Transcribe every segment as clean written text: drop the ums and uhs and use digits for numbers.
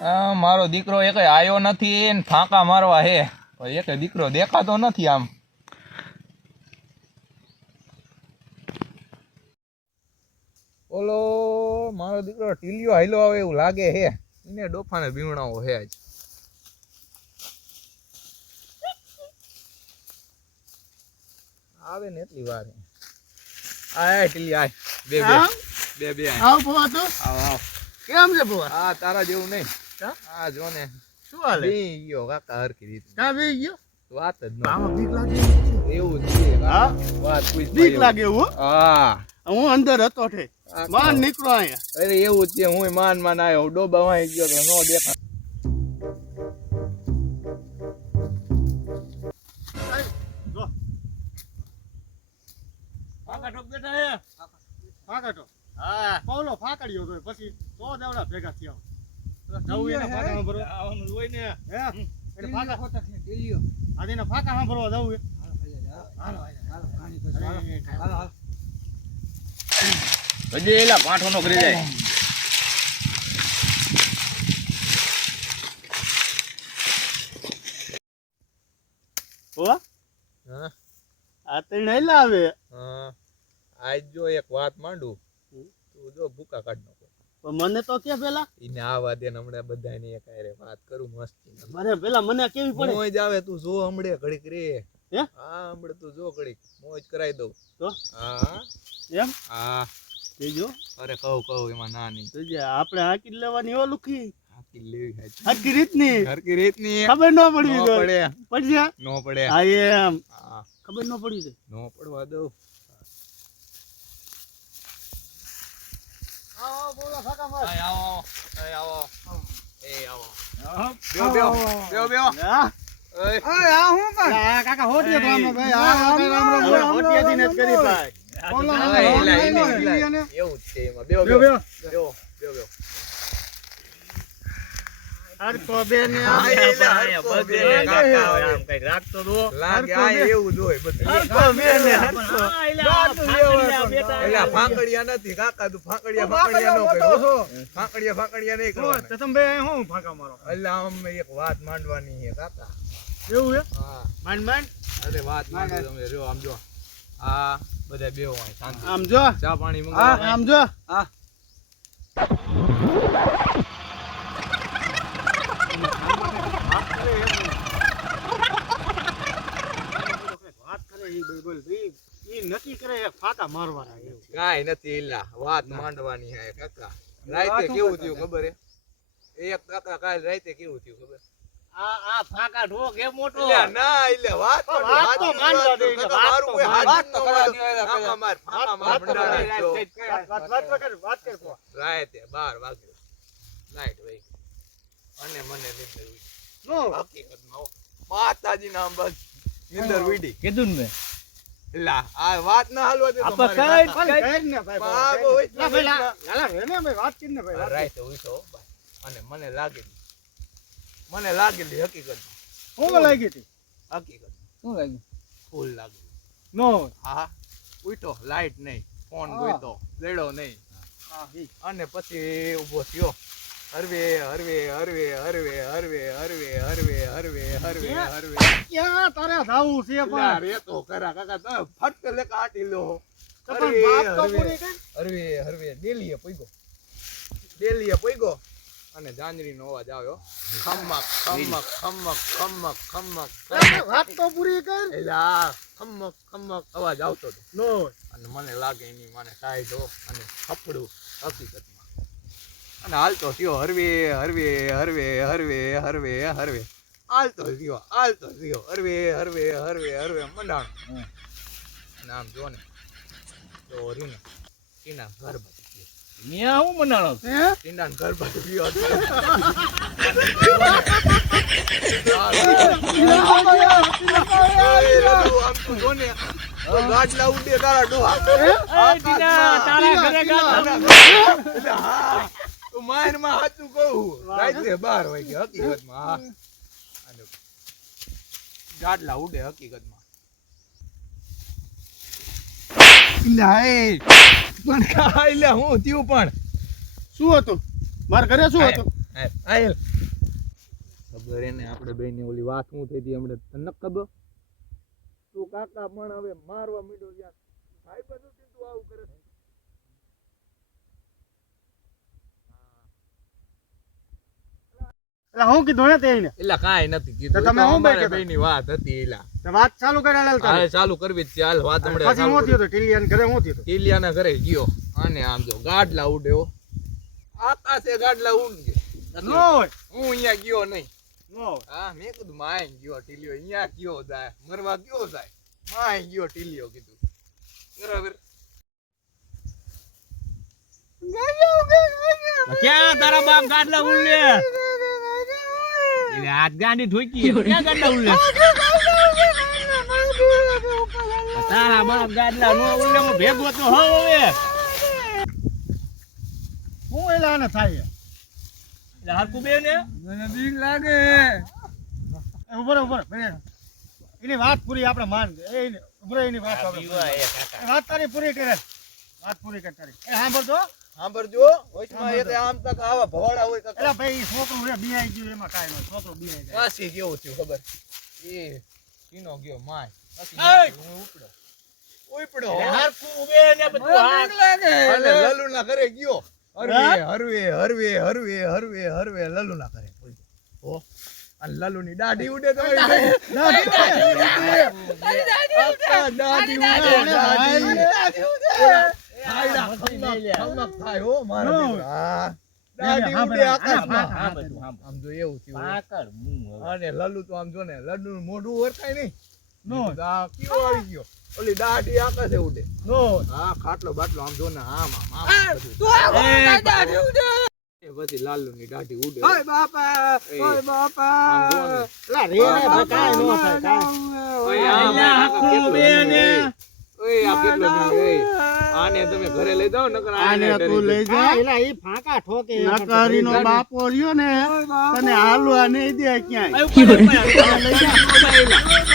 મારો દીકરો એક આયો નથી ને ફાંકા મારવા હે એક દીકરો દેખાતો નથી આમ. ઓલો મારો દીકરો ટીલિયો હાઈલો આવે એવું લાગે હે. એને ડોફાને બીવણાવો હે આજ. આવે ને એટલી વાર આય ટીલી આય બે આવ બોવા તો આવ કેમ છે બોવા? આ તારા જેવું નહીં. આ જો ને શું હાલે? બી ગયો કાકા હરકી રીતે. કા બે ગયો? વાત જ ન આમાં બીક લાગે એવું જ છે. હા વાત પૂછ બીક લાગે એવું? હા હું અંદર હતો ઠે માન નીકળો આયા. અરે એવું જ છે. હું માન આવ્યો ડોબા વાઈ ગયો તો નો દેખા. ફાકાટો બેટા હે ફાકાટો હા પાવલો ફાકડ્યો તો પછી તો દેવડા ભેગા થયા જવું એને ફાકા ભરવા આવવાનું હોય ને હે એટલે ફાકા હોતા છે ડીલિયો આદીના ફાકા સાંભળવા જવું હે હાલો હજી એલા પાઠો નો કરી જાય. હોવા હા આ તો નહીં લાવે હા આજ જો એક વાત માંડું તું જો ભૂકા કાઢ નાખો. પણ મને તો કે પેલા એને આવા દે ને હમણાં બધાને એક હારે વાત કરું મસ્તી. મને પેલા મને કેવી પડે મોજ આવે તું જો હમણે ઘડીક રે. હે હા હમણે તું જો ઘડીક મોજ કરાઈ દઉં. તો હા એમ હા જોજો અરે કહું એમાં ના નહીં. જોજે આપણે હાકી લેવાની ઓલું કી હાકી લેવી હાચી. હાકી રીતની હરકી રીતની ખબર ન પડવી નો જોઈએ પડે પડશે નો પડે. હા એમ હા ખબર ન પડી જાય નો પડવા દઉં. આવો બોલો ફાકા માર આવો આવો એ આવો હા બેહો હા ઓય આ હું પણ કાકા હોટીએ તો આમ ભાઈ આ રામ હોટીએથી ને જ કરી ભાઈ એવું જ છે એમાં. બેહો હર કો બેન રાખતો તો લાગે આ એવું જ હોય બધું. એલા ફાંકડિયા નથી કાકા તું ફાંકડિયા નો કર્યો. ફાંકડિયા નહીં કરવાના. તો તમે બે હું ફાકા મારો એટલે આમ એક વાત માંડવાની છે કાકા. એવું હે હા માંડ માંડ અરે વાત માંડો તમે જો આમ જો આ બધા બેહો હોય શાંતિ. આમ જો ચા પાણી મંગાવો. આમ જો હા વાત કરે ઈ બોલ ઈ નક્કી કરે ફાકા મારવાના એવું કાઈ નથી એલા વાત માંડવાની હે કાકા. રાતે કેવું થયું ખબર હે એક કાકા કાલ રાતે કેવું થયું ખબર? આ ફાકા ઢોક એ મોટો એલા ના એટલે વાત તો માંડવા દે ને વાત તો કરા દે કાકા માર ફાકા માર વાત કર રાતે 12 વાગે નાઈટ વઈ અને મને નીંદર ઉડી. નો હકીકતમાં માતાજી નામ બસ નીંદર ઉડી. કીધું ને એલા આ વાત ના હાલવા દે આપા તમારી કઈ કાકા. કઈ ને ભાઈ બાબો હોય ના પેલા હાલા એને ભાઈ વાત કરીને ભાઈ વાત રાતે ઉઠો ભાઈ અને મને લાગેલી હકીકત હું લાગી હતી શું લાગ્યું ફૂલ લાગેલી. નો હા ઉઠો લાઈટ નહીં ફોન ગોઈતો લેડો નહીં અને પછી ઊભો થયો હરવે ક્યાં તારે જાવું છે લા પણ રે તો કરા કાકા તો ફટ લે કાટી લો. તો પણ વાત તો પૂરી કર હરવે દેલીએ પોઈગો અને જાંજરી નો અવાજ આવ્યો ખમક વાત તો પૂરી કર એલા ખમક અવાજ આવતો હતો નો અને મને લાગે એની મને સાઈડો અને થપડું હકીકતમાં અને હાલતો થયો હરવે હાલતો થયો હરવે મંડાણો અને આમ જો ને તો રીને ટીના ઘર બાજુ મિયા હું મનાણો હે ટીના ઘર બાજુ ગયો આમ તું જો ને તો ગાડલા ઉડે તારા ડોહા. તારા ઘરે એટલે હા તું માર માં હાચું કહું રાતે 12 વાગે હકીકતમાં હા અને ગાડલા ઉડે હકીકતમાં. પણ હું થયું પણ શું હતું મારા ઘરે શું હતું આયલ ખબર એને આપણે બેને ઓલી વાત શું થઈ હતી હમણાં તને નથ ખબર તું કાકા પણ હવે મારવા મીડો યાર ભાઈ બધું તું આવું કરે છે એટલે હું કીધું ને તેને એલા કાંઈ નથી તો કીધું તમે તમે શું અમારે બેઠા બેની વાત હતી એલા તે વાત ચાલુ કર્યા લાલ તારે હાલે ચાલુ કરવી જ છે હાલ વાત પછી હમણાં હું થયું તો ટીલિયાન ઘરે હું થયું ટીલિયાના ઘરે ગયો અને આમ જો ગાડલા ઉડ્યો આકાશે ગાડલા ઉડે નો હોય હું અહીંયા ગયો નહીં નો હોય હા મેં કીધું માય ગયો ટીલિયો અહીંયા ગયો જાય મરવા ગયો જાય માય ગયો ટીલિયો કીધું બરાબર ક્યાં તારા બાપ ગાડલા ઉલ્લે એટલે હાથ ગાંડી ઠોકી ક્યાં ગાડલા ઉલ્લે તારા બાપ ગાડલા નો ઉલ્લે હું ભેગો તો હોવ હવે હું એલા ને થાય એટલે હરકુ બે ને મને બીક લાગે ઉભર ઉભર એની વાત પૂરી આપણે માન ઉભર એની વાત આપણે વાત તારી પૂરી કરે વાત પૂરી કર તારી એ સાંભળજો સાંભળજો વચમાં એક આમ તક આવા ભવાડા હોય એટલે ભાઈ ઈ છોકરું રે બિયાઈ ગયું એમાં કાઈ ન છોકરો બિયાઈ જાય પાછી કેવું થયું ખબર એ કીનો ગયો માય પાછી એય! હું ઉપડો ઉપડો હરકુ બે ને બધું હાથ અને લલુના ઘરે ગયો હરવે હરવે હરવે હરવે હરવે હરવે લલુના ઘરે ઓ અને લલુની દાઢી ઉડે તો દાઢી થાય હો મારા દીકરા દાઢી ઉડે આકાશમાં આ બધું આમ આમ જો એવું થયું પાકર મું હવે અને લલ્લુ તો આમ જો ને લલ્લુ નું મોઢું ઓળખાય નહીં નો આ કેવો આવી ગયો ઓલી દાઢી આકાશે ઉડે નો હા ખાટલો બાટલો આમ જો ને આમ આમ આમ બધું. એ પછી લાલુ ની દાઢી ઉડે ઓય બાપા ઓય બાપા આમ જો ને એલા રે ને કાઈ નો થાય કાઈ ઓય આમ અલ્યા, આ કેટલો બે ને. ઓય આ કેટલો ઓય આને તમે ઘરે લઈ જાઓ નકર આને તું લઈ જા એલા ઈ ફાંકા ઠોકે નકારીનો બાપો રહ્યો ને તને હાલવા નહીં દે ક્યાંય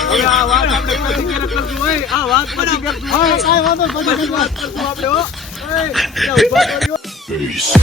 હવે આ વાત આપણે પછી ક્યારે કરશું ઓય આ વાત પછી કરશું હા કાઈ વાંધો નહીં, પછી વાત કરશું આપણે હો ઓય ત્યાં ઊભા કર્યો Peace.